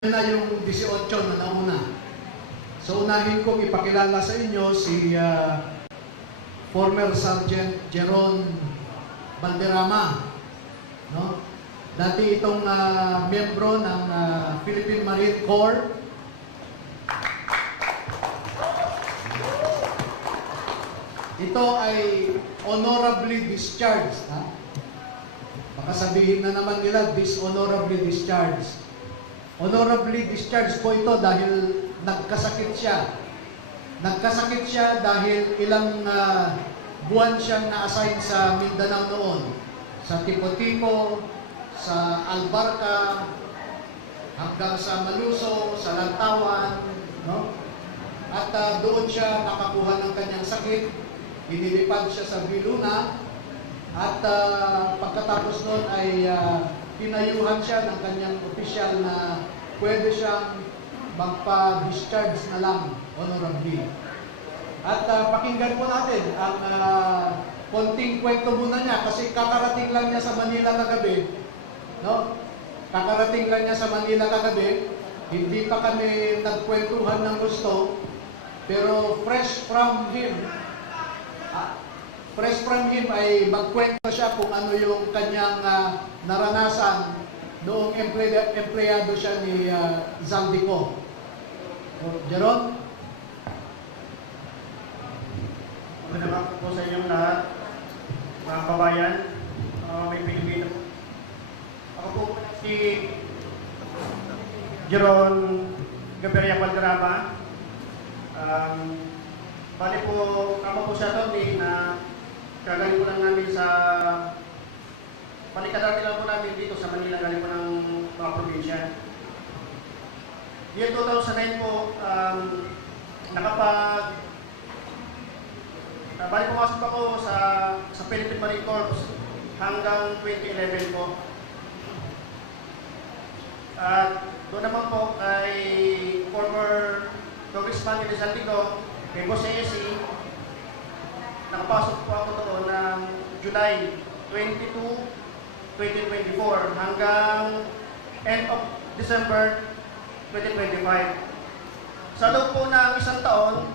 na yung 18 na nauna. So unahin kong ipakilala sa inyo si former Sergeant Jeron Valderrama. No? Dati itong miyembro ng Philippine Marine Corps. Ito ay honorably discharged. Ha? Baka sabihin na naman nila dishonorably discharged. Honorably discharged po ito dahil nagkasakit siya. Nagkasakit siya dahil ilang buwan siyang na-assign sa Mindanao noon. Sa Tipo-Tipo, sa Albarca, hanggang sa Maluso, sa Lantawan. No? At doon siya nakakuha ng kanyang sakit. Inilipad siya sa Viluna. At pagkatapos noon ay pinayuhan siya ng kanyang opisyal na pwede siyang magpa-discharge na lang honorably. At pakinggan po natin ang konting kwento muna niya kasi kakarating lang niya sa Manila kagabi. No? Kakarating lang niya sa Manila kagabi. Hindi pa kami nagkwentuhan ng gusto. Pero fresh from him ay magkwento siya kung ano yung kanyang naranasan noong empleyado siya ni Zaldico. Jeron? Magandang po sa inyong lahat, mga kabayan, may Pilipino. Ako po si Jeron Gabriel Valderrama. Bali po, kamo po siya doon na kagaling po lang namin sa palikadati lang po namin dito sa Manila, galing po ng mga probinsya. Year 2009 po, bali pumasok ako sa Philippine Marine Corps hanggang 2011 po. At doon naman po kay former Congressman ni Zaldico, kay Boss ASC, nakapasok po ako doon ng July 22, 2024 hanggang end of December 2025. Sa loob po ng isang taon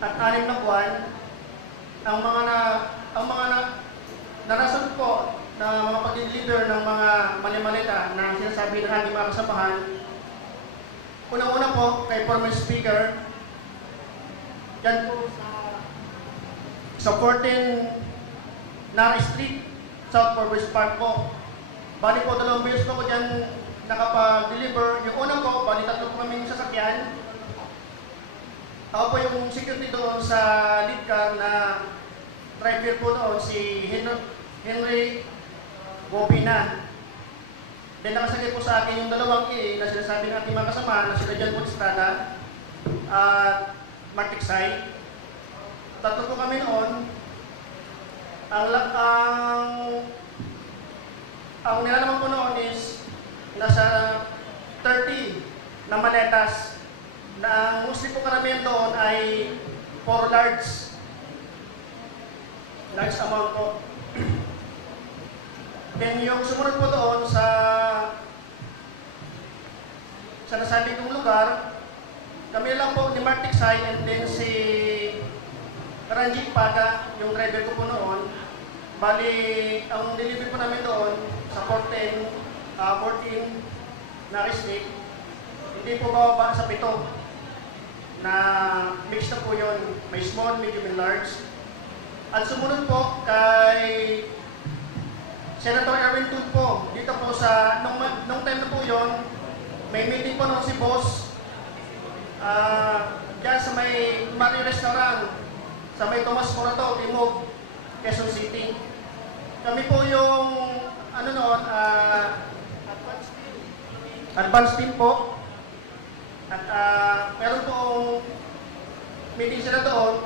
at 6 na buwan, ang mga narasan po na mga pag-deliver ng mga mali-malita na sinasabi ng ating mga kasamahan. Unang-una po kay former speaker, yan po sa 14 Nara Street, South Forbes Park po. Bali po, 2 beses po ko dyan nakapag-deliver. Yung unang po, bali 3 po kami sasakyan. Ako po yung security doon sa lead car na driver po doon, si Henry Bobina. Then nakasakit po sa akin yung 2 na sinasabi ng ating mga kasama na sila dyan po Estrada at Martiksay. 3 po kami noon. Ang nilalaman po noon is nasa 30 na maletas na ang mostly po karamihan doon ay 4 large amount po. Then yung sumunod po doon sa nasabi kong lugar, kami lang po ni Martiksay and then si Ranjit Paga, yung driver ko po noon. Bali, ang delivery po namin doon sa 14 na Risnik, hindi po bababa sa 7 na mix na po yun. May small, medium, and large. At sumunod po kay Senator Erwin Tulfo. Dito po sa, nung time na po yun, may meeting po noon si Boss dyan sa may Mari Restaurant, sa may Tomas Morato, Timog, Quezon City. Kami po yung, advance team po. At meron pong meeting sila doon.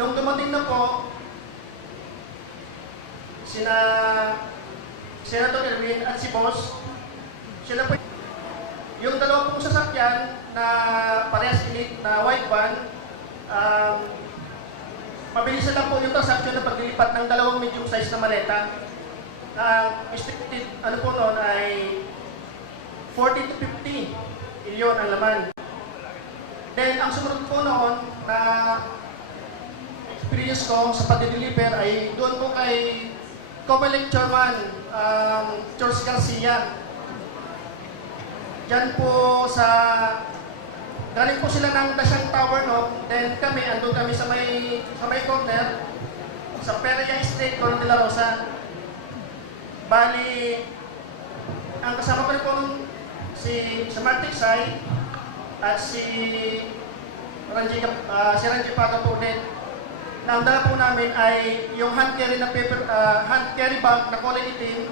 Nung dumating na po, sina Senator Erwin at si Boss, sila po yung 2 pong sasakyan na parehas elite na white van, mabilis lang po yung transaction na paglilipat ng 2 medium size na maleta. Restricted, po noon ay 40 to 50. Iyon ang laman. Then, ang sumunod po noon na experience ko sa pag-deliver ay doon po kay Comelec Chairman George Garcia. Diyan po sa galing po sila ng Dasyang Tower, no? Then kami, andun kami sa may corner, sa Peria Street, Coron de la Rosa. Bali, ang kasama ko rin po si Martic Sai at si Ranji Paga po ulit. Na ang dala po namin ay yung hand carry na paper, hand carry bag na kulay itim.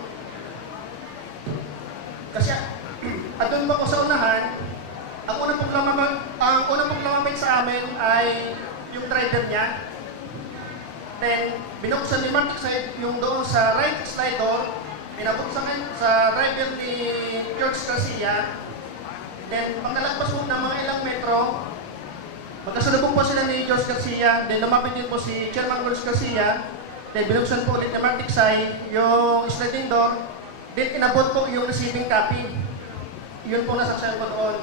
Kasi andun po ko sa unahan. Ang unang pong lamamig sa amin ay yung driver niya. Then, binuksan ni Martic Sai yung doon sa right slide door. Pinabuksan sa driver ni George Garcia. Then, pagkalagpas po ng mga ilang metro, magkasalubong po sila ni George Garcia. Then, lumapit din po si Chairman George Garcia. Then, binuksan po ulit ni Martic Sai yung sliding door. Then, inabot po yung receiving copy. Yun po nasaksihan ko doon.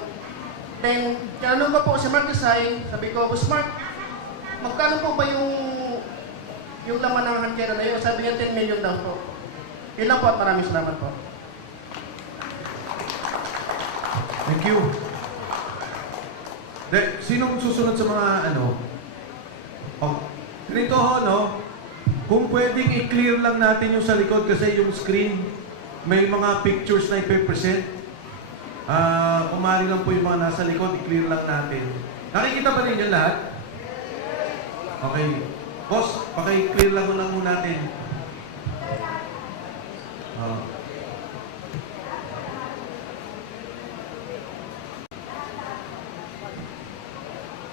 Then, tinanong ko po si Martic Sai, sabi ko, Boss Mark, magkano po ba yung laman ng handkera na yun? Sabi niya, 10 million daw po. Yun lang po at maraming salamat po. Thank you. Sinong susunod sa mga ano? Oh, ganito ho, no? Kung pwedeng i-clear lang natin yung sa likod kasi yung screen, may mga pictures na ipe-present. Kumari lang po yung mga nasa likod, i-clear lang natin. Nakikita ba ninyo lahat? Okay. Boss, paki-clear lang muna natin.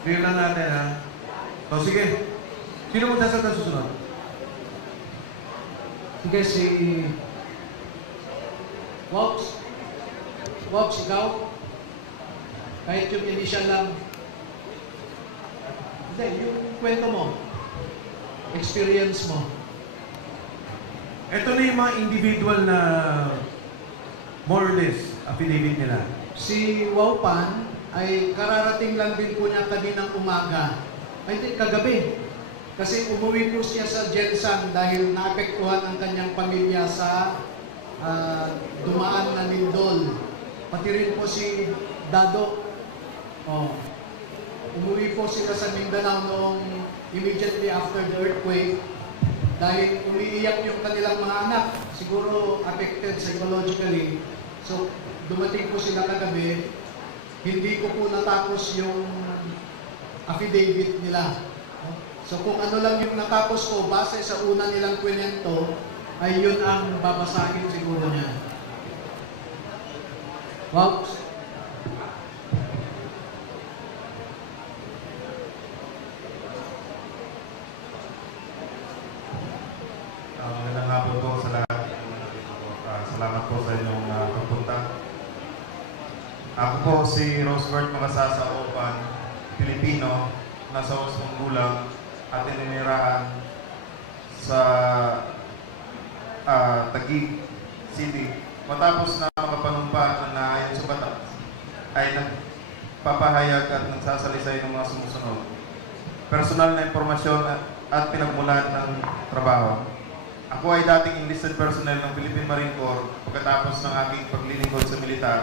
Clear lang natin, ha? So, sige. Sino magsasalita susunod? Sige, si Wops. Wops, ikaw? Kahit yung initial lang. Hindi, yung kwento mo. Experience mo. Ito na yung mga individual na more or less affidavit nila. Si Waupan ay kararating lang din po niya kaninang umaga. Ay, hindi, kagabi. Kasi umuwi po siya sa Jensan dahil naapektuhan ang kanyang pamilya sa dumaan na lindol. Pati rin po si Dado. Oh. Umuwi po sila sa Mindanao noong immediately after the earthquake dahil umiiyak yung kanilang mga anak. Siguro affected psychologically. So, dumating po sila kagabi. Hindi ko po natapos yung affidavit nila. So, kung ano lang yung natapos ko base sa una nilang kwento, ay yun ang babasahin siguro niya. Wow. Magandang hapon po sa lahat. Salamat po sa inyong pagpunta. Ako po si Rosebert Makasasa Opan, Pilipino, nasa 8 gulang at ininirahan sa Taguig City. Matapos na makapanumpa na ayon sa batas, ay nagpapahayag at nagsasalisay ng mga sumusunod. Personal na impormasyon at pinagmulan ng trabaho. Ako ay dating enlisted personnel ng Philippine Marine Corps. Pagkatapos ng aking paglilingkod sa militar,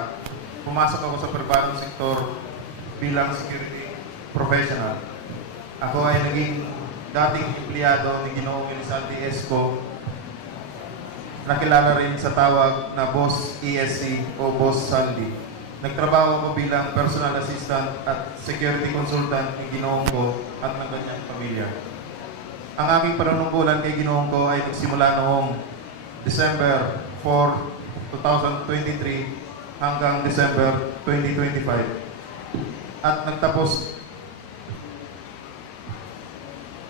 pumasok ako sa pribadong sektor bilang security professional. Ako ay naging dating empleyado ni Ginoong Elisante Esco, nakilala rin sa tawag na Boss ESC o Boss Sandy. Nagtrabaho ako bilang personal assistant at security consultant ni Ginoong ko at ng kanyang pamilya. Ang aking panunungkulan kay Ginoong ko ay nagsimula noong December 4, 2023 hanggang December 2025. At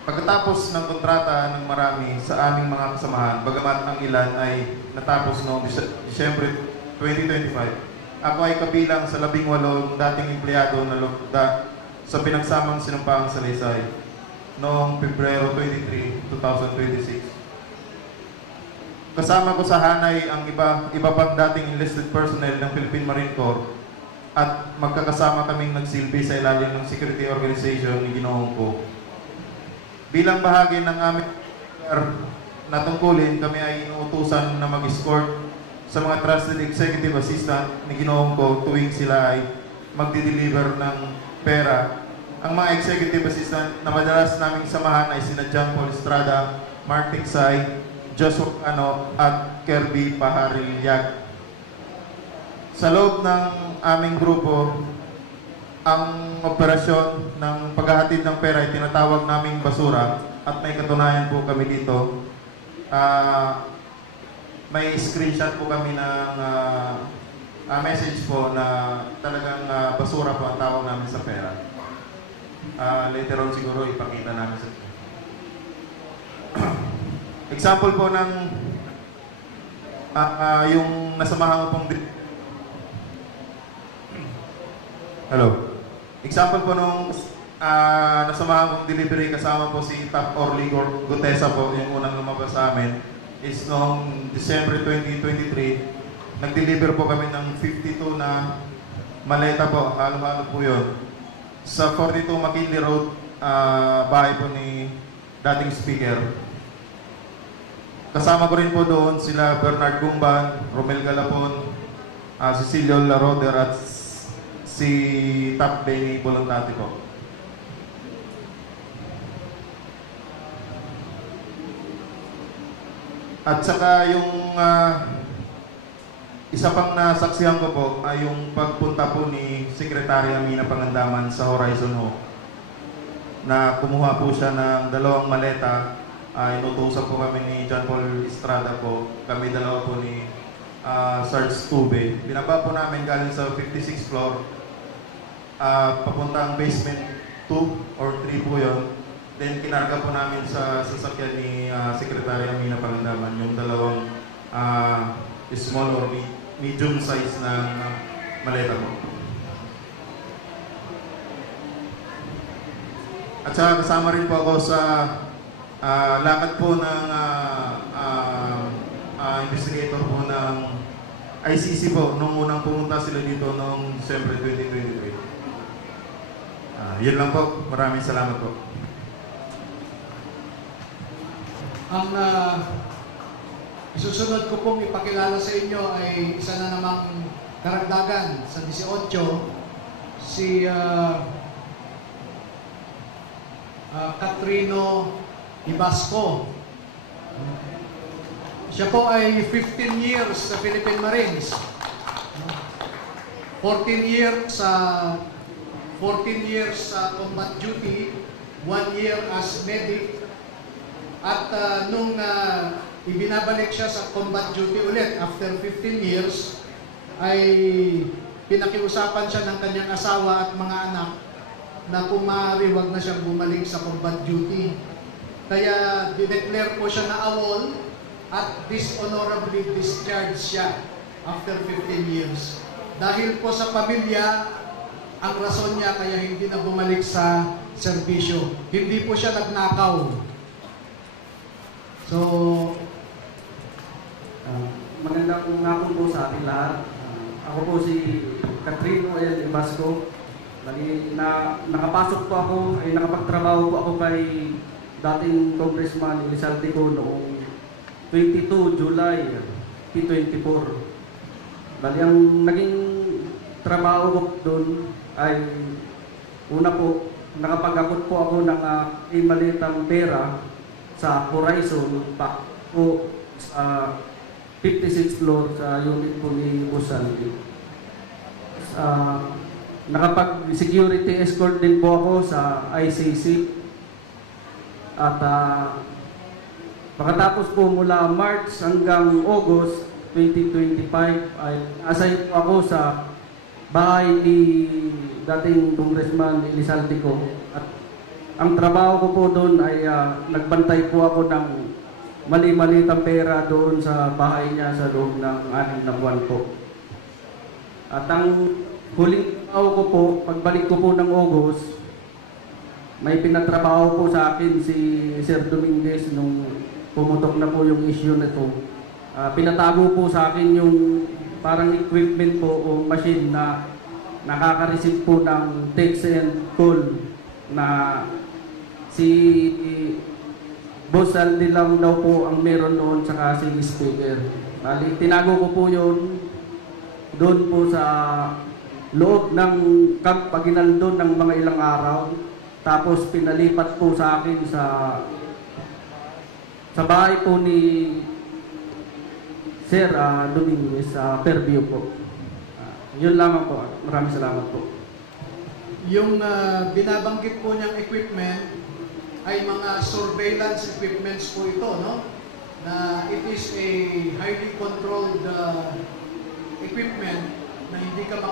pagkatapos ng kontrata ng marami sa aming mga kasamahan, bagamat ang ilan ay natapos noong Disyembre 2025, ako ay kabilang sa 18 dating empleyado na sa pinagsamang sinumpang salaysay noong Pebrero 23, 2026. kasama ko sa hanay ang iba pang dating enlisted personnel ng Philippine Marine Corps at magkakasama kaming nagsilbi sa ilalim ng security organization ni Ginoong Ko. Bilang bahagi ng aming na tungkulin, kami ay inuutusan na mag-escort sa mga trusted executive assistant ni Ginoong Ko tuwing sila ay magdi-deliver ng pera. Ang mga executive assistant na madalas naming samahan ay sina John Paul Estrada, Mark Tiksay, Joshua Cano at Kirby Paharilyag. Sa loob ng aming grupo, ang operasyon ng paghahatid ng pera ay tinatawag naming basura at may katunayan po kami dito. May screenshot po kami ng message po na talagang basura po ang tawag namin sa pera. Later on siguro ipakita namin sa example po ng yung nasamahan ko pong hello. Example po nung nasamahan kong delivery kasama po si Top Orly Gutesa po, yung unang lumabas sa amin, is noong December 2023. Nag-deliver po kami ng 52 na maleta po, halo-halo po yun. Sa 42 McKinley Road, bahay po ni dating speaker. Kasama ko rin po doon sila Bernard Gumban, Romel Galapon, Cecilio Laroder at si Top Benny Bolantati po. At saka yung isa pang nasaksihan ko po ay yung pagpunta po ni Secretary Amina Pangandaman sa Horizon Ho, na kumuha po siya ng 2 maleta. Inutusan po kami ni John Paul Estrada po, kami dalawa po ni Sarge Tube. Binaba po namin galing sa 56th floor, papuntang basement 2 or 3 po yun. Then kinarga po namin sa sasakyan ni Secretary Amina Pangandaman yung 2 small or medium size na maleta po. At saka kasama rin po ako sa lakad po ng investigator po ng ICC po nung unang pumunta sila dito noong December 2023. Yun lang po. Maraming salamat po. Ang isusunod ko pong ipakilala sa inyo ay isa na namang karagdagan sa 18, si Catrino Ibasco. Siya po ay 15 years sa Philippine Marines. 14 years sa combat duty, 1 year as medic. At nung ibinabalik siya sa combat duty ulit after 15 years, ay pinakiusapan siya ng kanyang asawa at mga anak na kung maaari wag na siyang bumalik sa combat duty. Kaya dineclare po siya na awol at dishonorably discharged siya after 15 years. Dahil po sa pamilya, ang rason niya kaya hindi na bumalik sa serbisyo. Hindi po siya nagnakaw. So, magandang hapon po sa ating lahat. Ako po si Catrino Ibasco. Nakapasok po ako, ay nakapagtrabaho po ako kay dating Congressman Elizalde ko noong 22 July 2024. Bali, ang naging trabaho ko doon ay una po, nakapag-akot po ako ng malitang pera sa Horizon pa po sa 56th floor sa unit po ni Busanli. Nakapag-security escort din po ako sa ICC. At pagkatapos po mula March hanggang August 2025 ay assign po ako sa bahay ni dating Congressman Elizalde ko. At ang trabaho ko po doon ay nagbantay po ako ng mali-malitang pera doon sa bahay niya sa loob ng 6 na buwan po. At ang huling trabaho ko po, pagbalik ko po ng August, may pinatrabaho po sa akin si Sir Dominguez nung pumutok na po yung issue na ito. pinatago po sa akin yung parang equipment po o machine na nakaka-receive po ng text and call na si Boss Aldi lang daw po ang meron noon tsaka si speaker. Bali, tinago ko po yun doon po sa loob ng Camp Paginaldon ng mga ilang araw. Tapos pinalipat po sa akin sa bahay po ni Sir Dominguez sa Fairview po. Yun lamang po. Maraming salamat po. Yung binabanggit po niyang equipment ay mga surveillance equipments po ito, no? Na it is a highly controlled equipment na hindi ka